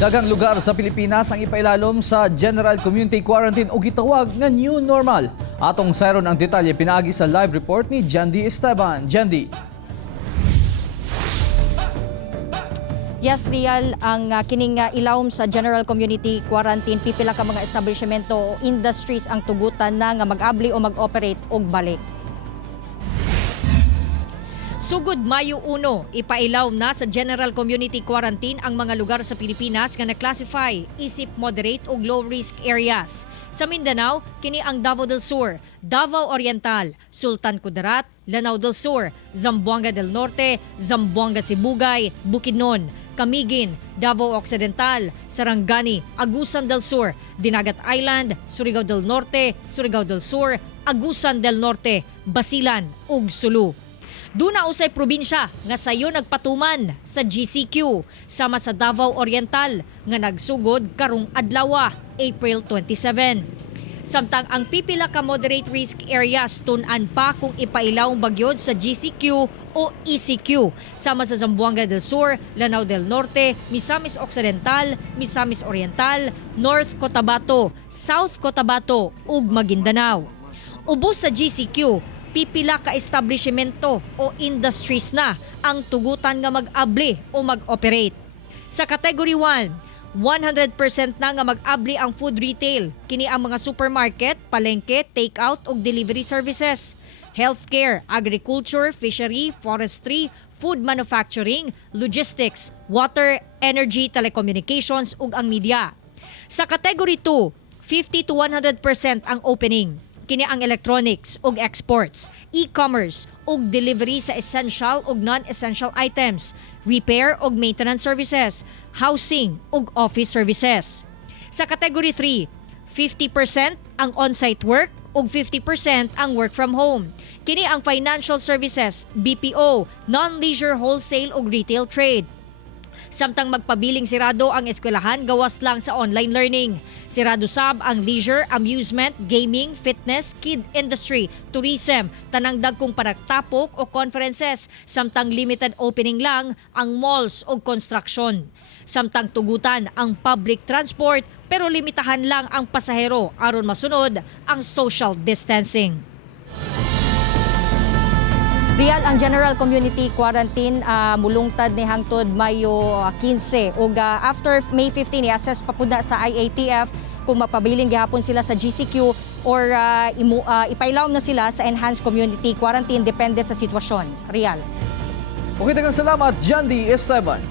Daghang lugar sa Pilipinas ang ipailalom sa General Community Quarantine o gitawag nga New Normal. Atong sayron ang detalye pinaagi sa live report ni Jandy Esteban. Jandy. Yes, Rial, ang kining ilawom sa General Community Quarantine, pipila ka mga establishmento o industries ang tugutan na nga mag-abli o mag-operate og balik. Sugod Mayo 1, ipailaw na sa General Community Quarantine ang mga lugar sa Pilipinas nga na-classify isip moderate o low-risk areas. Sa Mindanao, kini ang Davao del Sur, Davao Oriental, Sultan Kudarat, Lanao del Sur, Zamboanga del Norte, Zamboanga Sibugay, Bukidnon, Camiguin, Davao Occidental, Sarangani, Agusan del Sur, Dinagat Island, Surigao del Norte, Surigao del Sur, Agusan del Norte, Basilan ug Sulu. Duna usay probinsya nga sayo nagpatuman sa GCQ sama sa Davao Oriental nga nagsugod karong adlaw, April 27. Samtang ang pipila ka moderate risk areas tun-an pa kung ipailaw bagyod sa GCQ o ECQ sama sa Zamboanga del Sur, Lanao del Norte, Misamis Occidental, Misamis Oriental, North Cotabato, South Cotabato ug Maguindanao. Ubos sa GCQ, pipila ka establishmento o industries na ang tugutan nga mag-abli o mag-operate. Sa Category 1, 100% na nga mag-abli ang food retail. Kini ang mga supermarket, palengke, take-out o delivery services. Healthcare, agriculture, fishery, forestry, food manufacturing, logistics, water, energy, telecommunications ug ang media. Sa Category 2, 50 to 100% ang opening. Kini ang electronics ug exports, e-commerce ug delivery sa essential ug non-essential items, repair ug maintenance services, housing ug office services. Sa Category 3, 50% ang on-site work ug 50% ang work from home. Kini ang financial services, BPO, non-leisure wholesale ug retail trade. Samtang magpabiling sirado ang eskwelahan gawas lang sa online learning. Sirado sab ang leisure, amusement, gaming, fitness, kid industry, tourism, tanang dagkong panagtapok o conferences. Samtang limited opening lang ang malls o construction. Samtang tugutan ang public transport pero limitahan lang ang pasahero aron masunod ang social distancing. Real ang General Community Quarantine mulungtad ni hangtod Mayo 15 ug after May 15 i-assess pa pud na sa IATF kung mapabiling gihapon sila sa GCQ or ipailaw na sila sa Enhanced Community Quarantine depende sa sitwasyon. Real. Okay, daghang salamat Jandy Esteban.